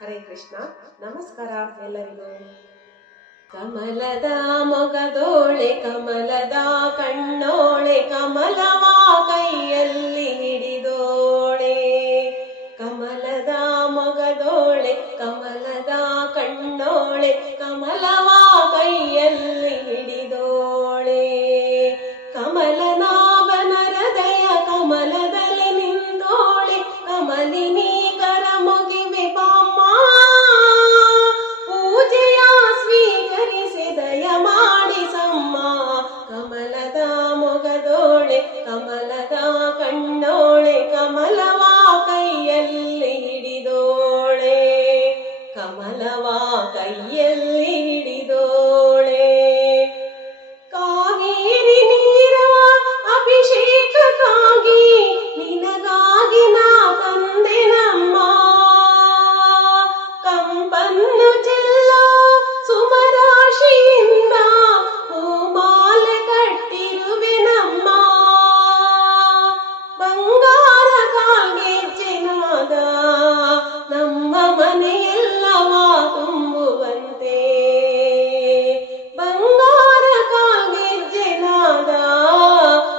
ಹರೇ ಕೃಷ್ಣ. ನಮಸ್ಕಾರ ಎಲ್ಲರಿಗೂ. ಕಮಲದ ಮೊಗದೋಳೆ ಕಮಲದ ಕಣ್ಣೋಳೆ ಕಮಲವ ಕೈಯಲ್ಲಿ ಹಿಡಿದೋಳೆ. ಕಮಲದ ಮೊಗದೋಳೆ ಕಮಲದ ಕಣ್ಣೋಳೆ ಕಮಲವ ಕೈಯಲ್ಲಿ ಹಿಡಿದೋಳೆ. ಕಮಲನಾಭನ ಹೃದಯ ಕಮಲದಲ್ಲಿ ನಿಂದೋಳೆ. ಕಮಲಿನಿ ಕರ ಮುಗಿವೆ ಬಾಮ್ಮ, ಪೂಜೆಯ ಸ್ವೀಕರಿಸಿ ದಯ ಮಾಡಿಸಮ್ಮ. ಕಮಲದ ಮೊಗದೋಳೆ ಕಮಲದ ಕಣ್ಣೋಳೆ ಕಮಲವ ಕೈಯಲ್ಲಿ ಹಿಡಿದೋಳೆ. ಕಮಲವ ಕೈಯಲ್ಲಿ ಹಿಡಿದೋಳೆ. ಕಾವೇರಿ ನೀರ ಅಭಿಷೇಕಕ್ಕಾಗಿ ನಿನಗಾಗಿ ನಾ ತಂದೆ ನಮ್ಮ. ಕಂಪನ್ನು ಚೆಲ್ಲ ಸುಮರಾಶಿಯಿಂದ ಹೂಮಾಲೆ ಕಟ್ಟಿರುವೆ ನಮ್ಮ. ಬಂಗಾರ ಕಾಲ್ಗೆಜ್ಜೆನಾದ ನಮ್ಮ ಮನೆಯೆಲ್ಲವ ತುಂಬುವಂತೆ. ಬಂಗಾರ ಕಾಲ್ಗೆಜ್ಜೆನಾದ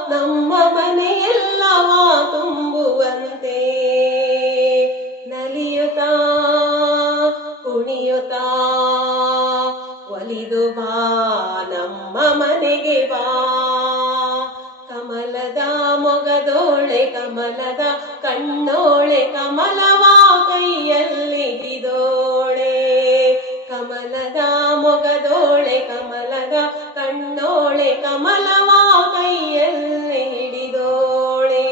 ನಮ್ಮ ಮನೆಯೆಲ್ಲವ ತುಂಬುವಂತೆ. ನಲಿಯುತ್ತಾ ಕುಣಿಯುತ್ತಾ ಒಲಿದು ಬಾ ನಮ್ಮ ಮನೆಗೆ ಬಾ. ಕಮಲದ ಮೊಗದೋಳೆ ಕಮಲದ ಕಣ್ಣೋಳೆ ಕಮಲವ ಕೈಯಲ್ಲಿ ಹಿಡಿದೋಳೆ. ಕಮಲದ ಮೊಗದೋಳೆ ಕಮಲದ ಕಣ್ಣೋಳೆ ಕಮಲವ ಕೈಯಲ್ಲಿ ಹಿಡಿದೋಳೆ.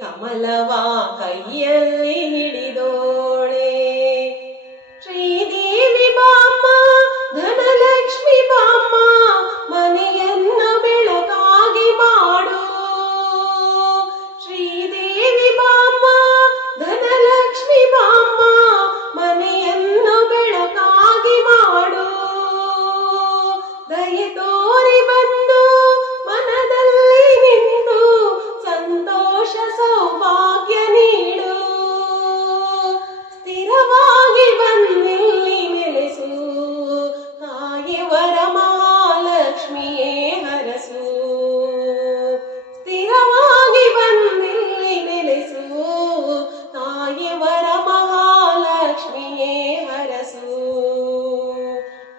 ಕಮಲವ ಕೈಯಲ್ಲಿ ಹಿಡಿದೋಳೆ. ಶ್ರೀದೇವಿ ಬಾಮ್ಮ ಧನಲಕ್ಷ್ಮಿ ಬಾಮ್ಮ, ಮನೆಯನ್ನು ಬೆಳಕಾಗಿ ಮಾಡು. ಶ್ರೀದೇವಿ ಬಾಮ್ಮ ಧನಲಕ್ಷ್ಮಿ ಬಾಮ್ಮ, ಮನೆಯನ್ನು ಬೆಳಕಾಗಿ ಮಾಡು. ದಯೆ ತೋರಿ ಬಂದು ಮನದಲ್ಲಿ ನಿಂತು ಸಂತೋಷ ಸೌಭಾಗ್ಯ ನೀಡು. ಸ್ಥಿರವಾಗಿ ಬಂದಿಲ್ಲಿ ನೆಲೆಸು, ಕಾಯುವರ ಮಹಾಲಕ್ಷ್ಮಿಯೇ ಹರಸು. ಸ್ಥಿರವಾಗಿ ಬಂದಿಲ್ಲಿ ನೆಲೆಸು, ಕಾಯುವರ ಮಹಾಲಕ್ಷ್ಮಿಯೇ ಹರಸು.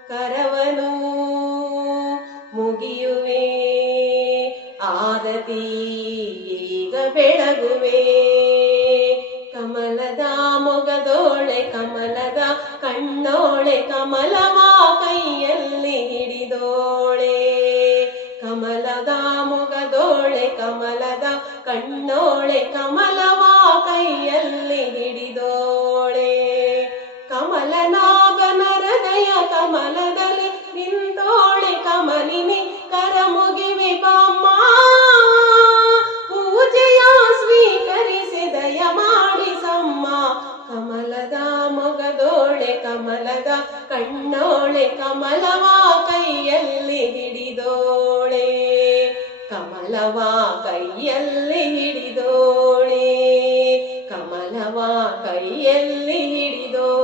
ಕರವನು ಮುಗಿಯುವೆ ಆರತಿ ಈಗ ಬೆಳಗುವೆ. ಕಮಲದ ಮೊಗದೋಳೆ ಕಮಲದ ಕಣ್ಣೋಳೆ ಕಮಲವ ಕೈಯಲ್ಲಿ ಹಿಡಿದೋಳೆ. ಕಮಲದ ಮೊಗದೋಳೆ ಕಮಲದ ಕಣ್ಣೋಳೆ ಕಮಲವ ಕೈಯಲ್ಲಿ ಹಿಡಿದೋಳೆ. ಕಮಲನಾಭನ ಹೃದಯ ಕಮಲದಲ್ಲಿ ನಿಂತೋಳೆ. ಕಮಲಿನಿ ಕರ ಮುಗಿವೆ ಬಾಮ್ಮ, ಪೂಜೆಯ ಸ್ವೀಕರಿಸಿ ದಯ ಮಾಡಿಸಮ್ಮ. ಕಮಲದ ಮೊಗದೋಳೆ ಕಮಲದ ಕಣ್ಣೋಳೆ ಕಮಲವ ಕೈಯಲ್ಲಿ ಹಿಡಿದೋಳೆ. ಕಮಲವ ಕೈಯಲ್ಲಿ ಹಿಡಿದೋಳೆ. ಕಮಲವ ಕೈಯಲ್ಲಿ ಹಿಡಿದೋಳೆ.